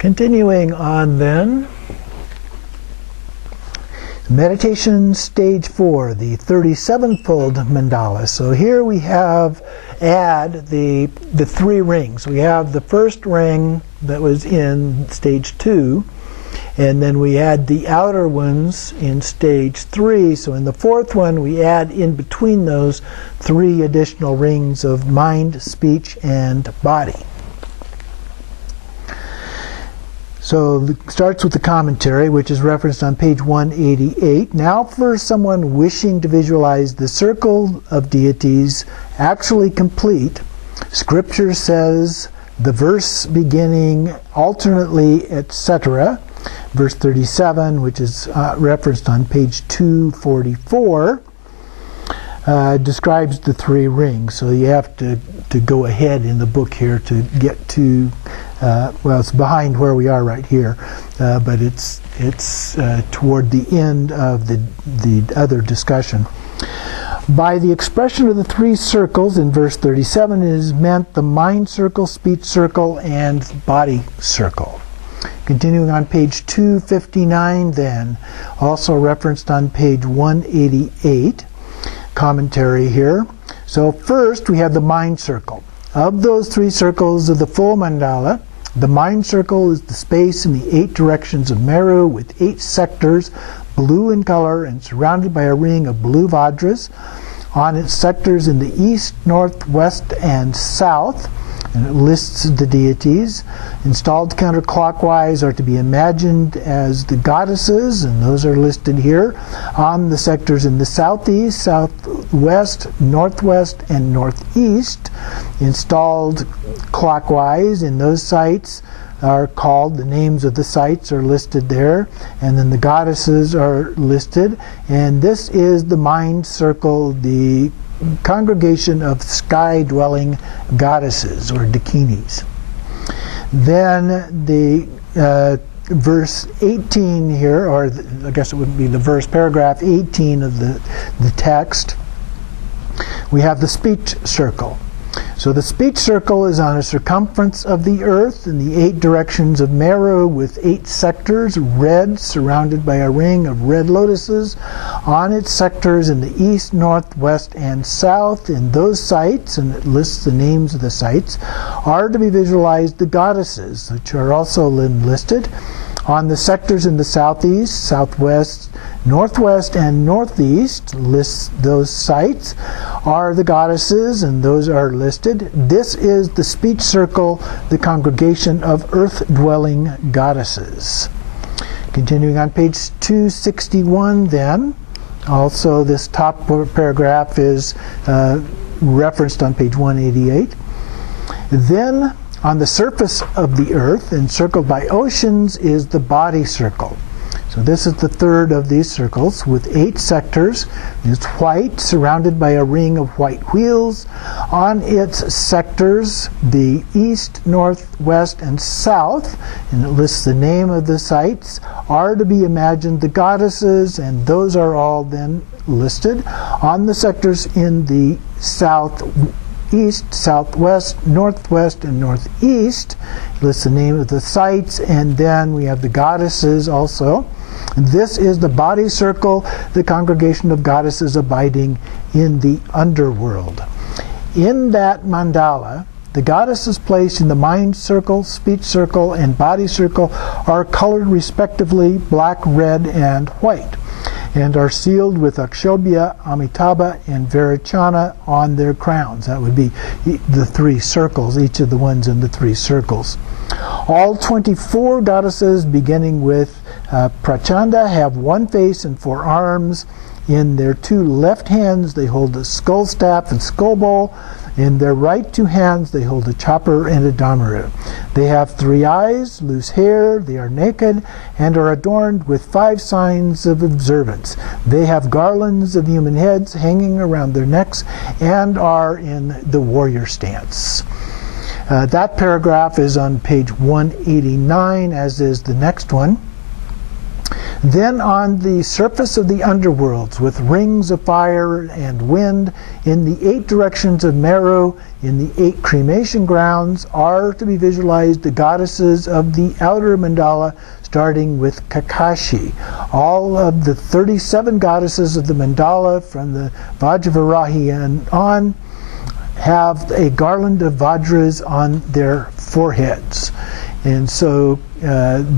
Continuing on then, meditation stage 4, the 37-fold mandala. So here we add the 3 rings. We have the first ring that was in stage 2, and then we add the outer ones in stage 3. So in the 4th one, we add in between those 3 additional rings of mind, speech, and body. So it starts with the commentary, which is referenced on page 188. Now for someone wishing to visualize the circle of deities actually complete, Scripture says the verse beginning alternately, etc. Verse 37, which is referenced on page 244, describes the 3 rings. So you have to go ahead in the book here to get to well, it's behind where we are right here, but it's toward the end of the other discussion. By the expression of the 3 circles in verse 37 is meant the mind circle, speech circle, and body circle. Continuing on page 259 then, also referenced on page 188, commentary here. So first we have the mind circle. Of those 3 circles of the full mandala, the mind circle is the space in the 8 directions of Meru with 8 sectors, blue in color and surrounded by a ring of blue Vajras on its sectors in the east, north, west, and south. And it lists the deities. Installed counterclockwise are to be imagined as the goddesses, and those are listed here on the sectors in the southeast, southwest, northwest, and northeast. Installed clockwise in those sites are called, the names of the sites are listed there, and then the goddesses are listed. And this is the mind circle, the congregation of sky-dwelling goddesses, or dakinis. Then the verse 18 here, or I guess it would be the verse, paragraph 18 of the text, we have the speech circle. So the speech circle is on a circumference of the earth in the 8 directions of Meru with 8 sectors, red, surrounded by a ring of red lotuses. On its sectors in the east, north, west, and south, in those sites, and it lists the names of the sites, are to be visualized the goddesses, which are also listed. On the sectors in the southeast, southwest, northwest, and northeast, lists those sites, are the goddesses, and those are listed. This is the speech circle, the congregation of earth-dwelling goddesses. Continuing on page 261 then, also this top paragraph is referenced on page 188. Then, on the surface of the earth, encircled by oceans, is the body circle. So this is the 3rd of these circles with 8 sectors. It's white, surrounded by a ring of white wheels. On its sectors, the east, north, west, and south, and it lists the name of the sites, are to be imagined the goddesses, and those are all then listed. On the sectors in the southeast, southwest, northwest, and northeast, lists the name of the sites, and then we have the goddesses also. This is the body circle, the congregation of goddesses abiding in the underworld. In that mandala, the goddesses placed in the mind circle, speech circle, and body circle are colored respectively black, red, and white, and are sealed with Akshobhya, Amitabha, and Vairochana on their crowns. That would be the 3 circles, each of the ones in the 3 circles. All 24 goddesses, beginning with Prachanda, have 1 face and 4 arms. In their 2 left hands they hold a skull staff and skull bowl. In their right 2 hands they hold a chopper and a damaru. They have 3 eyes, loose hair, they are naked, and are adorned with 5 signs of observance. They have garlands of human heads hanging around their necks and are in the warrior stance. That paragraph is on page 189, as is the next one. Then on the surface of the underworlds, with rings of fire and wind, in the 8 directions of Meru, in the 8 cremation grounds, are to be visualized the goddesses of the outer mandala, starting with Kakashi. All of the 37 goddesses of the mandala, from the Vajravarahi and on, have a garland of Vajras on their foreheads. And so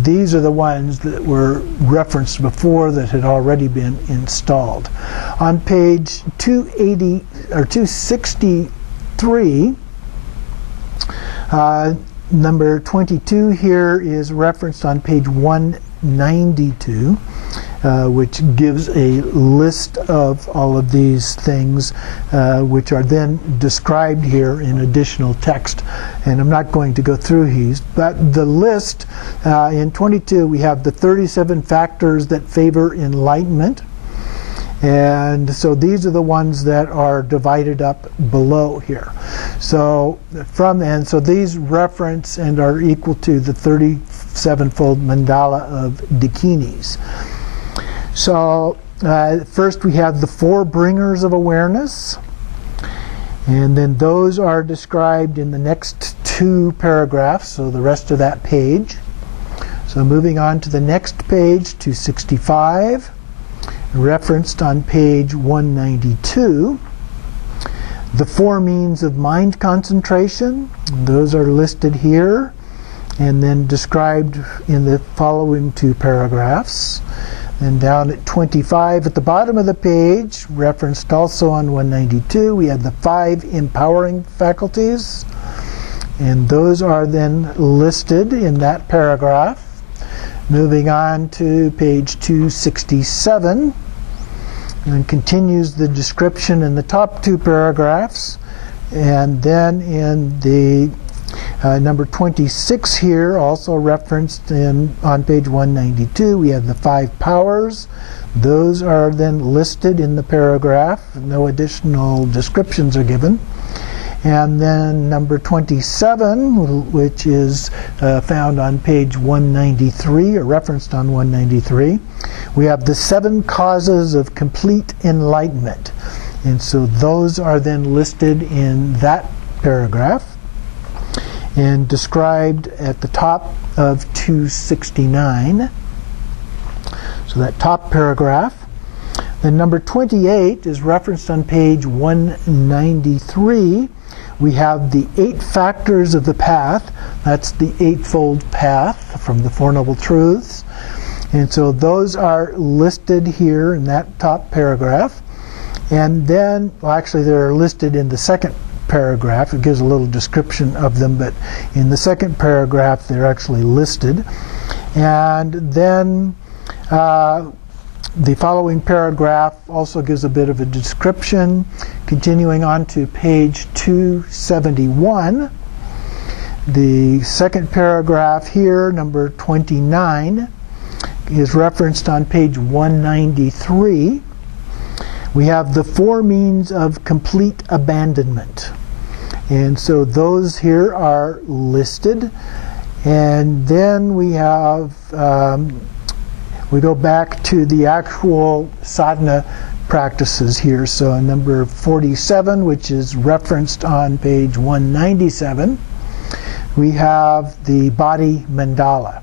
these are the ones that were referenced before that had already been installed. On page 280 or 263, number 22 here is referenced on page 192, which gives a list of all of these things, which are then described here in additional text. And I'm not going to go through these, but the list in 22, we have the 37 factors that favor enlightenment. And so these are the ones that are divided up below here. So so these reference and are equal to the 37-fold mandala of Dakinis. So first we have the 4 bringers of awareness, and then those are described in the next 2 paragraphs, so the rest of that page. So moving on to the next page, 265, referenced on page 192. The 4 means of mind concentration, those are listed here and then described in the following 2 paragraphs. And down at 25 at the bottom of the page, referenced also on 192, we have the 5 empowering faculties, and those are then listed in that paragraph. Moving on to page 267, and continues the description in the top 2 paragraphs. And then in the number 26 here, also referenced on page 192, we have the 5 powers. Those are then listed in the paragraph. No additional descriptions are given. And then number 27, which is found on page 193, or referenced on 193, we have the 7 causes of complete enlightenment. And so those are then listed in that paragraph and described at the top of 269. So that top paragraph. Then number 28 is referenced on page 193. We have the 8 factors of the path. That's the 8-fold path from the Four Noble Truths. And so those are listed here in that top paragraph. And then, well, actually they're listed in the second paragraph. It gives a little description of them, but in the second paragraph they're actually listed. And then the following paragraph also gives a bit of a description. Continuing on to page 271, the second paragraph here, number 29, is referenced on page 193. We have the 4 means of complete abandonment. And so those here are listed. And then we have, we go back to the actual sadhana practices here. So number 47, which is referenced on page 197, we have the body mandala.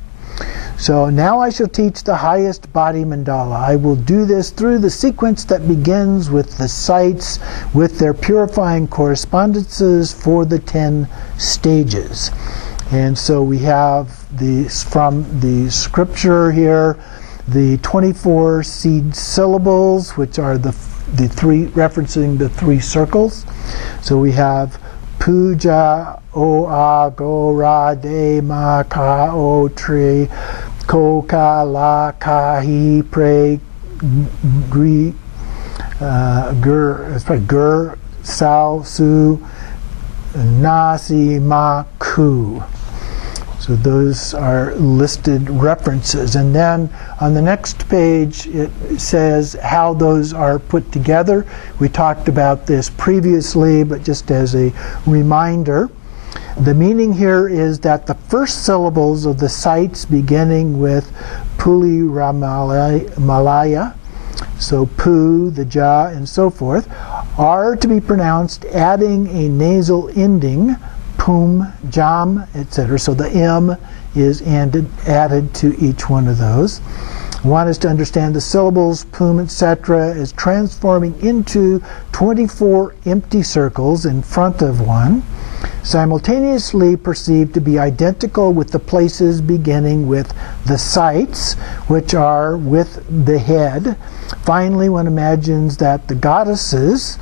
So now I shall teach the highest body mandala. I will do this through the sequence that begins with the sites with their purifying correspondences for the 10 stages. And so we have these from the scripture here, the 24 seed syllables, which are the 3 referencing the 3 circles. So we have puja o agora de ma ka o tri ko ka la ka hi pre gri gur, it's probably gur sao su nasi ma ku. So those are listed references. And then on the next page it says how those are put together. We talked about this previously, but just as a reminder, the meaning here is that the first syllables of the sites beginning with Puli Ramalaya, so pu, the ja, and so forth, are to be pronounced adding a nasal ending, pum, jam, etc. So the M is added to each one of those. One is to understand the syllables, pum, etc., as transforming into 24 empty circles in front of one, simultaneously perceived to be identical with the places beginning with the sites, which are with the head. Finally, one imagines that the goddesses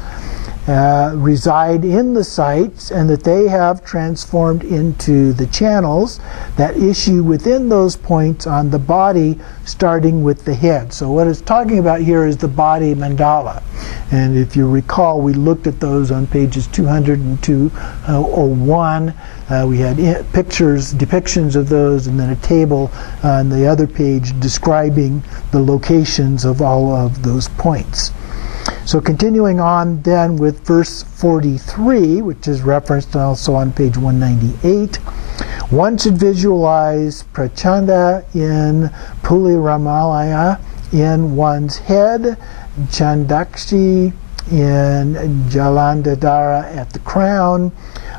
reside in the sites and that they have transformed into the channels that issue within those points on the body, starting with the head. So what it's talking about here is the body mandala. And if you recall, we looked at those on pages 200 and 201. We had depictions of those, and then a table on the other page describing the locations of all of those points. So continuing on then with verse 43, which is referenced also on page 198, one should visualize Prachanda in Puli Ramalaya in one's head, Chandakshi in Jalandhara at the crown.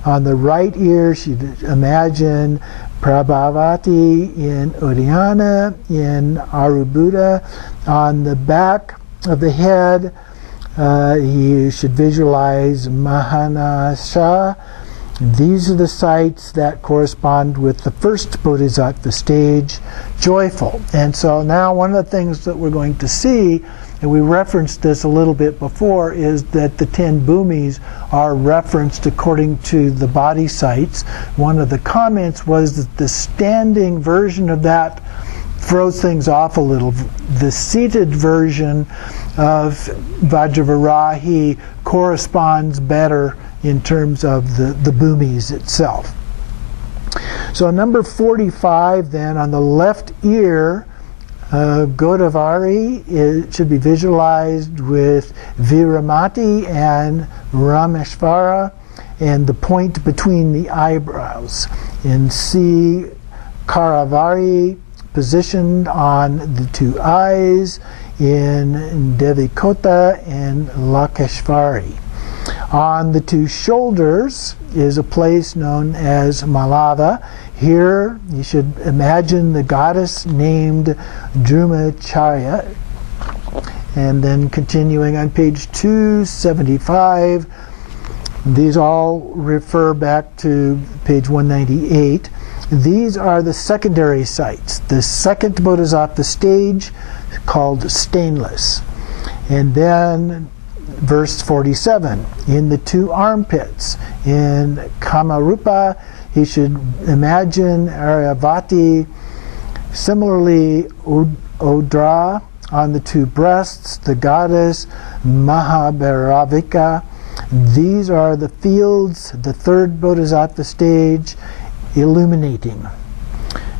On the right ear, she'd imagine Prabhavati in Udayana in Arubuddha. On the back of the head, you should visualize Mahanasha. These are the sites that correspond with the first Bodhisattva stage, joyful. And so now one of the things that we're going to see, and we referenced this a little bit before, is that the 10 bhumis are referenced according to the body sites. One of the comments was that the standing version of that throws things off a little. The seated version of Vajravarahi corresponds better in terms of the bhumis itself. So number 45 then, on the left ear, Godavari, it should be visualized with Viramati and Rameshvara, and the point between the eyebrows. In C, Karavari, positioned on the two eyes, in Devikota and Lakeshvari. On the two shoulders is a place known as Malava. Here you should imagine the goddess named Drumacharya. And then continuing on page 275, these all refer back to page 198. These are the secondary sites. The second Bodhisattva stage, called stainless. And then verse 47, in the two armpits, in Kamarupa, he should imagine Aryavati. Similarly, Udra, on the two breasts, the goddess Mahabhairavika. These are the fields, the third Bodhisattva stage, illuminating.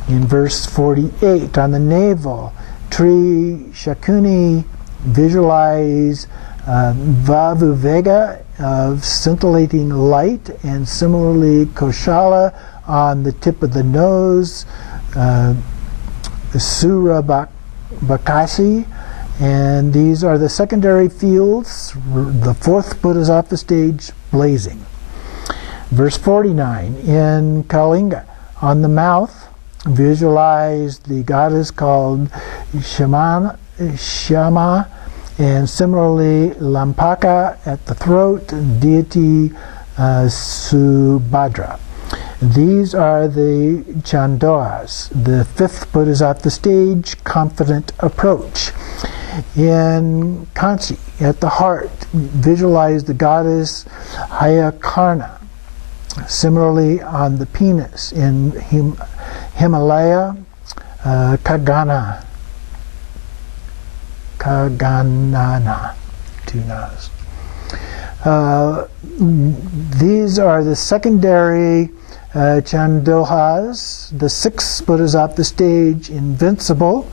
In verse 48, on the navel, Tri Shakuni, visualize Vavuvega of scintillating light, and similarly Koshala on the tip of the nose, Surabakasi, and these are the secondary fields, the fourth Bodhisattva stage, blazing. Verse 49, in Kalinga, on the mouth, visualize the goddess called Shama, and similarly Lampaka at the throat, deity Subhadra. These are the Chandoas, the fifth Bodhisattva stage, confident approach. In Kanchi, at the heart, visualize the goddess Hayakarna. Similarly, on the penis, in Himalaya, Kaganana, two nas. These are the secondary Chandohas, the sixth Bodhisattva stage, invincible.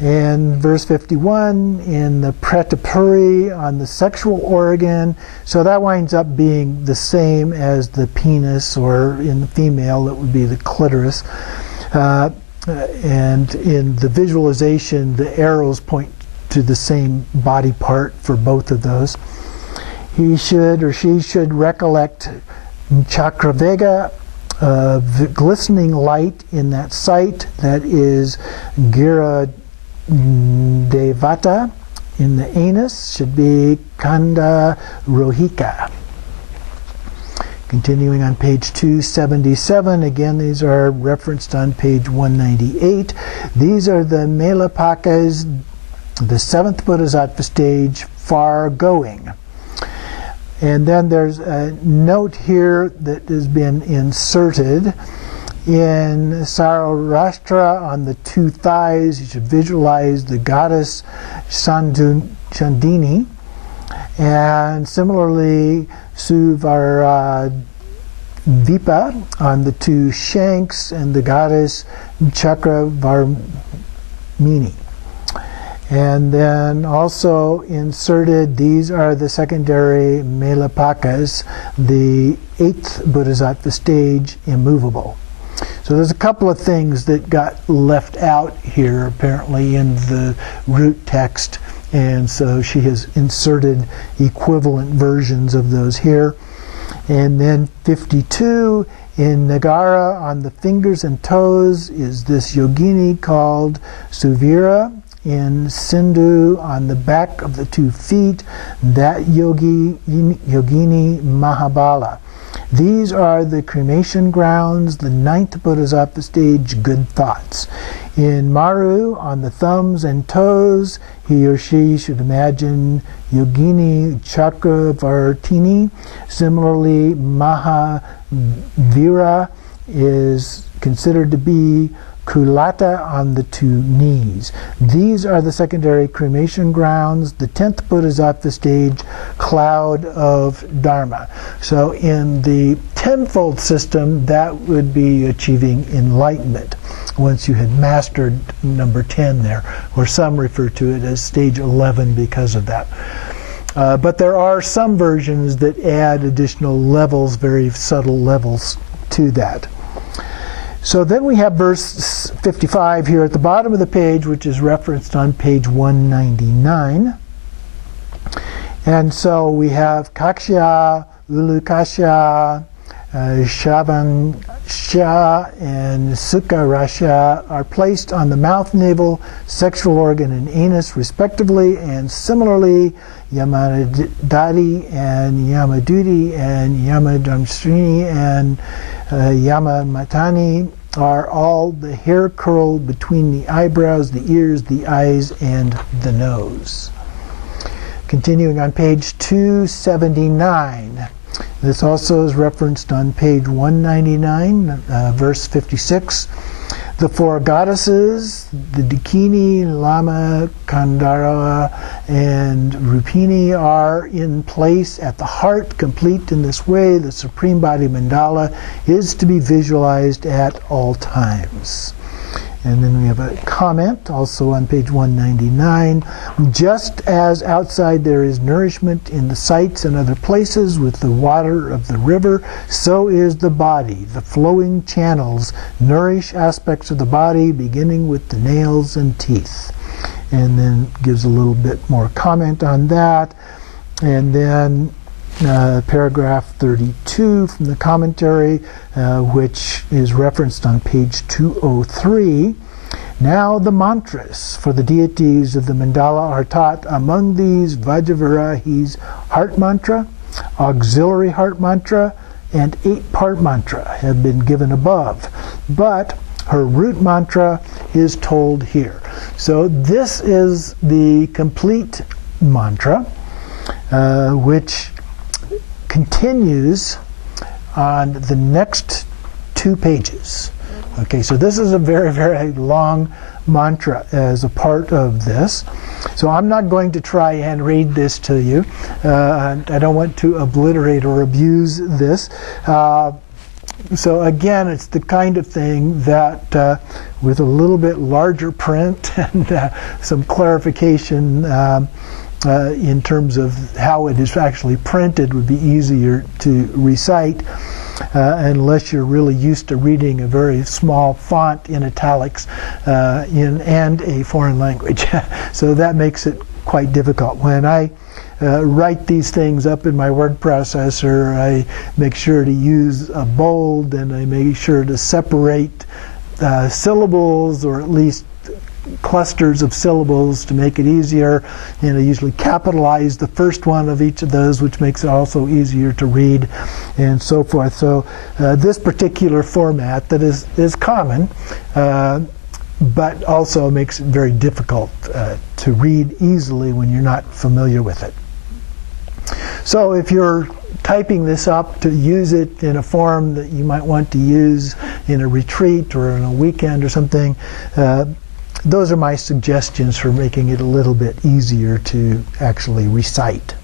And verse 51, in the Pratapuri, on the sexual organ, so that winds up being the same as the penis, or in the female it would be the clitoris. and in the visualization, the arrows point to the same body part for both of those. He should or she should recollect Chakravega, the glistening light in that site, that is Gira Devata. In the anus should be Kanda Rohika. Continuing on page 277, again these are referenced on page 198. These are the Melapakas, the seventh Bodhisattva stage, far going. And then there's a note here that has been inserted. In Sararashtra, on the two thighs, you should visualize the goddess Chandini. And similarly, Suvaradipa on the two shanks, and the goddess Chakravarmini. And then also inserted, these are the secondary Melapakas, the eighth Bodhisattva stage, immovable. So there's a couple of things that got left out here apparently in the root text, and so she has inserted equivalent versions of those here. And then 52, in Nagara, on the fingers and toes, is this yogini called Suvira. In Sindhu, on the back of the 2 feet, that yogini Mahabala. These are the cremation grounds, the 9th Bodhisattva stage, good thoughts. In Maru, on the thumbs and toes, he or she should imagine Yogini Chakravartini. Similarly, Mahavira is considered to be Kulata on the 2 knees. These are the secondary cremation grounds, the 10th Bodhisattva stage, cloud of Dharma. So in the tenfold system, that would be achieving enlightenment once you had mastered number 10 there, or some refer to it as stage 11 because of that. But there are some versions that add additional levels, very subtle levels to that. So then we have verse 55 here at the bottom of the page, which is referenced on page 199. And so we have Kakshya, Ulukashya, Shavansha, and Sukarasha are placed on the mouth, navel, sexual organ, and anus, respectively. And similarly, Yamadadi and Yamadudi and Yamadamstrini and Yamamatani are all the hair curl between the eyebrows, the ears, the eyes, and the nose. Continuing on page 279. This also is referenced on page 199, verse 56. The 4 goddesses, the Dakini, Lama, Kandara, and Rupini, are in place at the heart, complete in this way. The Supreme Body Mandala is to be visualized at all times. And then we have a comment also on page 199. Just as outside there is nourishment in the sites and other places with the water of the river, so is the body. The flowing channels nourish aspects of the body, beginning with the nails and teeth. And then gives a little bit more comment on that. And then paragraph 32 from the commentary, which is referenced on page 203. Now the mantras for the deities of the mandala are taught. Among these, Vajravarahi's heart mantra, auxiliary heart mantra, and 8-part mantra have been given above. But her root mantra is told here. So this is the complete mantra, which continues on the next 2 pages. Okay, so this is a very, very long mantra as a part of this. So I'm not going to try and read this to you. I don't want to obliterate or abuse this. So again, it's the kind of thing that with a little bit larger print and some clarification in terms of how it is actually printed would be easier to recite. unless you're really used to reading a very small font in italics and a foreign language. So that makes it quite difficult. When I write these things up in my word processor, I make sure to use a bold, and I make sure to separate syllables, or at least clusters of syllables, to make it easier, and I usually capitalize the first one of each of those, which makes it also easier to read, and so forth. So this particular format that is common, but also makes it very difficult to read easily when you're not familiar with it. So if you're typing this up to use it in a form that you might want to use in a retreat or in a weekend or something, those are my suggestions for making it a little bit easier to actually recite.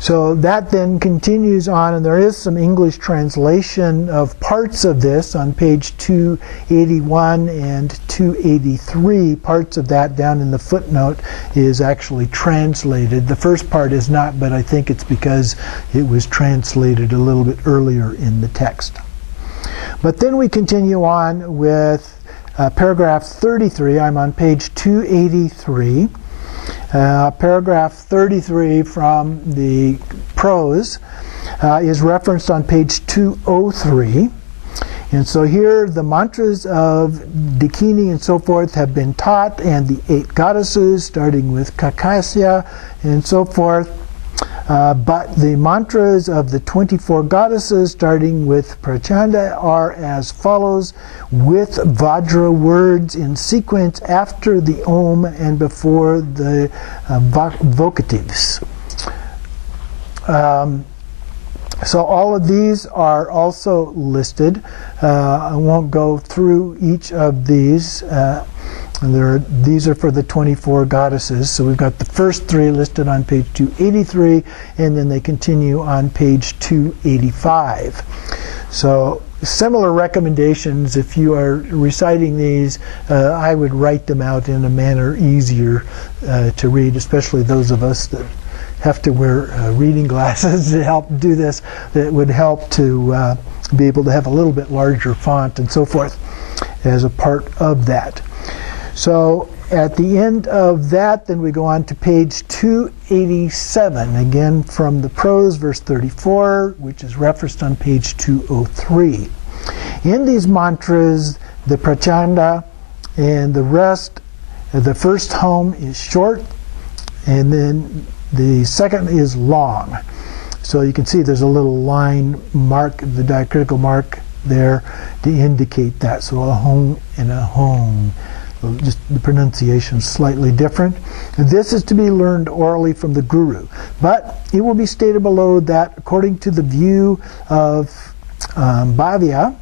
So that then continues on, and there is some English translation of parts of this on page 281 and 283. Parts of that down in the footnote is actually translated. The first part is not, but I think it's because it was translated a little bit earlier in the text. But then we continue on with paragraph 33. I'm on page 283. Paragraph 33 from the prose is referenced on page 203. And so here the mantras of Dakini and so forth have been taught, and the 8 goddesses, starting with Kakasya and so forth. But the mantras of the 24 goddesses, starting with Prachanda, are as follows, with Vajra words in sequence after the Om and before the vocatives. So all of these are also listed. I won't go through each of these. These are for the 24 goddesses. So we've got the first 3 listed on page 283, and then they continue on page 285. So similar recommendations. If you are reciting these, I would write them out in a manner easier to read, especially those of us that have to wear reading glasses to help do this. It would help to be able to have a little bit larger font and so forth as a part of that. So at the end of that, then we go on to page 287, again from the prose, verse 34, which is referenced on page 203. In these mantras, the Prachanda and the rest, the first home is short, and then the second is long. So you can see there's a little line mark, the diacritical mark there to indicate that. So a home and a home. Just the pronunciation is slightly different. This is to be learned orally from the guru. But it will be stated below that according to the view of Bhavya,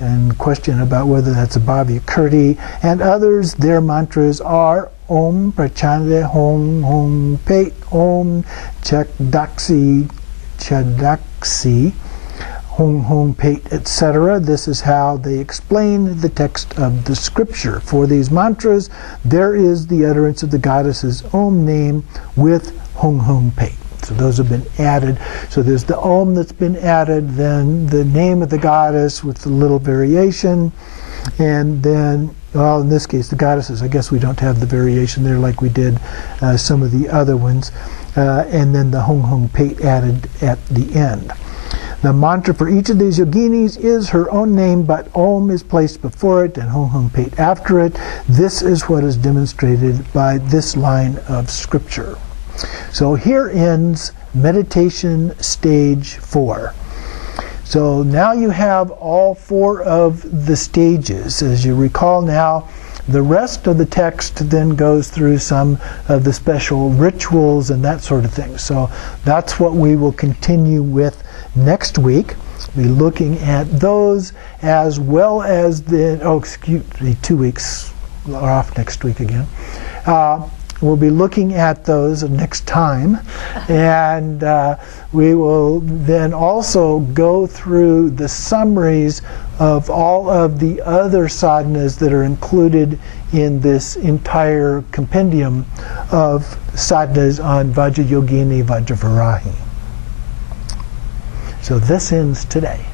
and question about whether that's a Bhavya Kirti, and others, their mantras are Om Prachanda Hong Hong Peit Om Chakdaksi Chadaksi Hong Hong Peit, etc. This is how they explain the text of the scripture. For these mantras, there is the utterance of the goddess's Om name with Hong Hong Peit. So those have been added. So there's the Om that's been added, then the name of the goddess with a little variation, and then, well, in this case, the goddesses, I guess we don't have the variation there like we did some of the other ones, and then the Hong Hong Peit added at the end. The mantra for each of these yoginis is her own name, but Om is placed before it and Hong Hong Peit after it. This is what is demonstrated by this line of scripture. So here ends meditation stage 4. So now you have all 4 of the stages. As you recall now, the rest of the text then goes through some of the special rituals and that sort of thing. So that's what we will continue with next week. We'll be looking at those as well as the, 2 weeks, we're off next week again. We'll be looking at those next time, and we will then also go through the summaries of all of the other sadhanas that are included in this entire compendium of sadhanas on Vajrayogini Vajravarahi. So this ends today.